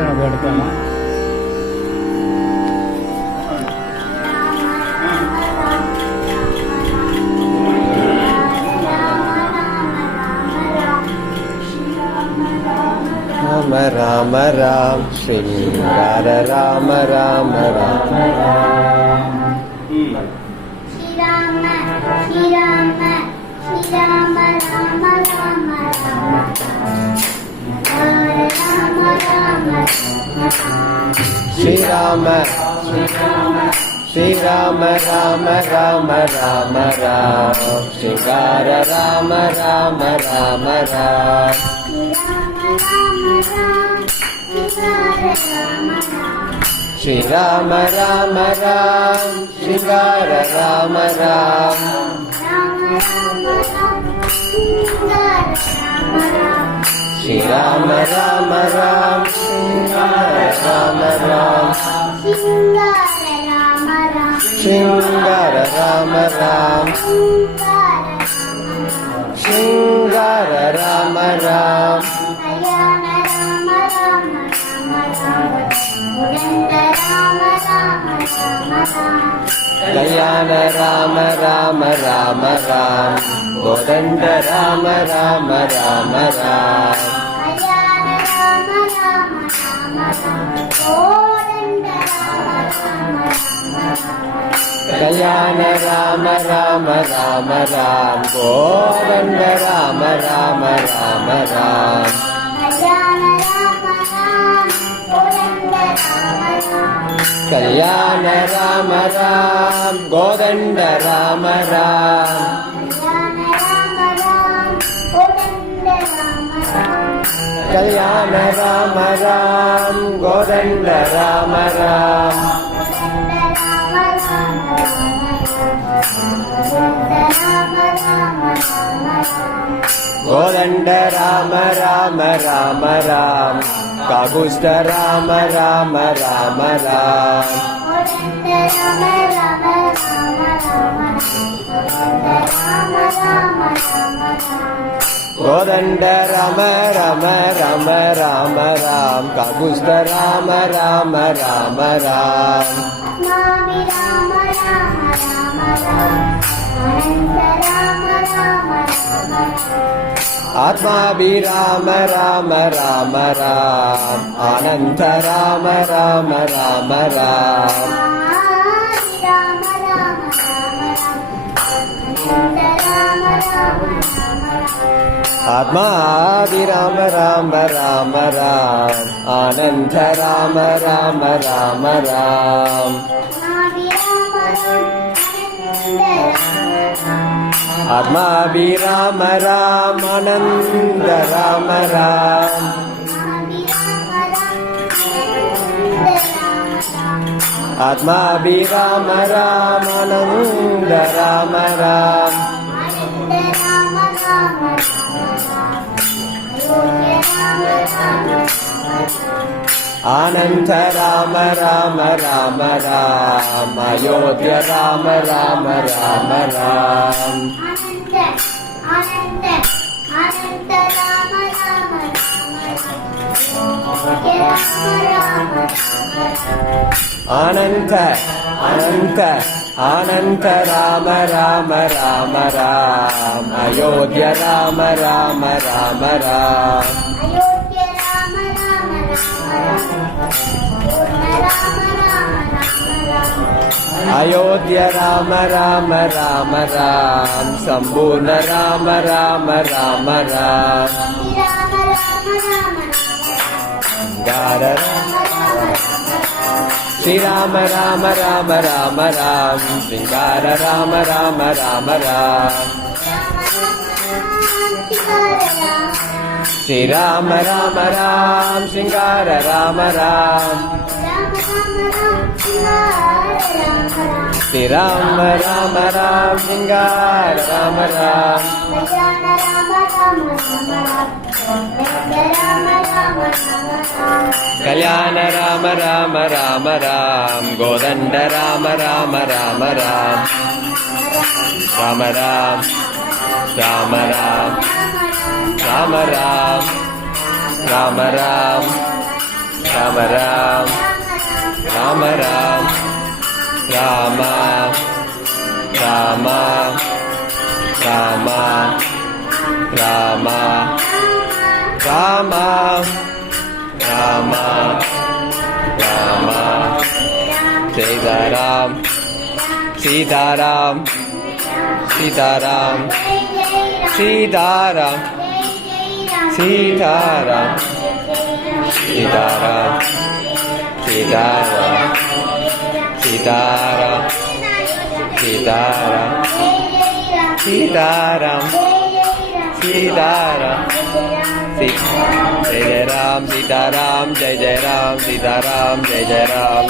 அது எடுக்கலாம். ராம ராம ராம் ஸ்ரீங்கார ராம ராம ராம ராம். ஸ்ரீராம ஸ்ரீராம ஸ்ரீராம ராம ராம ராம ராம ஸ்ரீராம ஸ்ரீராம ராம ராம ராம ராம் ஸ்ரீங்கார ராம ராம ராம ராம். ஸ்ரீராம ராம ராம் ஸ்ரீங்கார ராம ராம். ஸ்ரீராம ராம ராம் ஸ்ரீங்கார ராம ராம். ஸ்ரீங்கார ராம ராம் ஸ்ரீங்கார ராம ராம். கல்யாண ராம ராம ராம ராம் கோதண்ட ராம ராம ராம ராம். கல்யாண ராம ராம ராம ராம் கோதண்ட ராம ராம ராம ராம். கல்யாண ராம ராம் கோதண்ட ராம ராம். கல்யாண ராம ராம் கோதண்ட ராம ராம். கோதண்ட ராம ராம ராம ராம் காகுஸ்த ராம ராம ராம ராம். கோதண்ட ராம ராம ராம ராம ராம் காகுஸ்த ராம ராம ராம ராம். ஆத்மாபிராம ராம ராம ராம் ஆனந்த ராம ராம ராம ராம். ஆத்மாபிராம ராம ராம ராம் ஆனந்த ராம ராம ராம ராம். ஆத்மாபிராம ராம ஆனந்த ராம ராம். ஆத்மாபிராம ராம ஆனந்த ராம ராம். ஆனந்த ராம ராம ராம ராம் அயோத்திய ராம ராம ராம ராம். ஆனந்த அனந்த ஆனந்த ராம ராம ராம ராம் அயோத்திய ராம ராம ராம ராம். அயோத்திய ராம ராம ராம ராம் சம்பூர்ண ராம ராம ராம ராம். ஸ்ரீராம ராம ராம ராம ராம் ஸ்ரீங்கார ராம ராம ராம ராம். ஸ்ரீராம ராம ராம் ஸ்ரீங்கார ராம ராம். ஸ்ரீராம ராம ராம் ஸ்ரீங்கார ராம ராம். கல்யாண Rama Rama Rama Ram Kothanda Rama Rama Rama Ram. Rama Ram Rama Ram Rama Ram Rama Ram Rama Ram, Rama Ram, Rama, Rama, Rama, Rama, Rama, Rama, Rama, Sitaram, Sitaram, Sitaram, Sitaram, Sitaram, Sitaram, Sitaram, Sitaram, Sitaram, Sitaram, Sitaram, Jai Jai Ram, Sitaram, Jai Jai Ram, Sitaram, Jai Jai Ram.